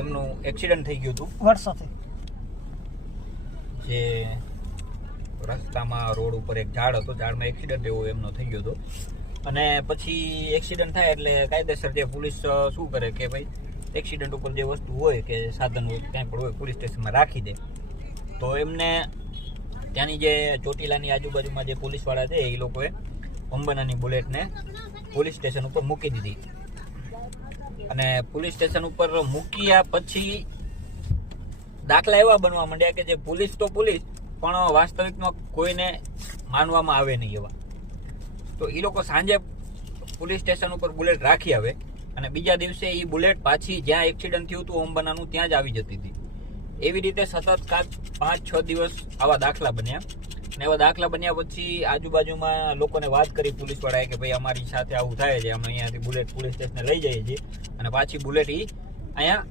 એમનું એક્સિડન્ટ થઈ ગયું હતું વર્ષોથી. જે રસ્તામાં રોડ ઉપર એક ઝાડ હતો, ઝાડમાં એક્સિડન્ટ એવો એમનો થઈ ગયો હતો. અને પછી એક્સિડન્ટ થાય એટલે કાયદેસર જે પોલીસ શું કરે કે ભાઈ એક્સિડન્ટ ઉપર જે વસ્તુ હોય કે સાધન હોય ક્યાંય પણ હોય પોલીસ સ્ટેશનમાં રાખી દે. તો એમને ત્યાંની જે ચોટીલાની આજુબાજુમાં જે પોલીસવાળા છે એ લોકોએ અંબાનાની બુલેટને પોલીસ સ્ટેશન ઉપર મૂકી દીધી. અને પોલીસ સ્ટેશન ઉપર મૂક્યા પછી દાખલા એવા બનવા માંડ્યા કે જે પોલીસ તો પોલીસ પણ વાસ્તવિકમાં કોઈને માનવામાં આવે નહીં એવા. તો એ લોકો સાંજે પોલીસ સ્ટેશન ઉપર બુલેટ રાખી આવે અને બીજા દિવસે એ બુલેટ પાછી જ્યાં એક્સિડન્ટ થયું હતું અંબાનાનું ત્યાં જ આવી જતી હતી. એવી રીતે સતત 5-6 દિવસ આવા દાખલા બન્યા. અને એવા દાખલા બન્યા પછી આજુબાજુમાં લોકોને વાત કરી પોલીસવાળાએ કે ભાઈ અમારી સાથે આવું થાય છે, અમે અહીંયાથી બુલેટ પોલીસ સ્ટેશને લઈ જઈએ છીએ અને પાછી બુલેટ એ અહીંયા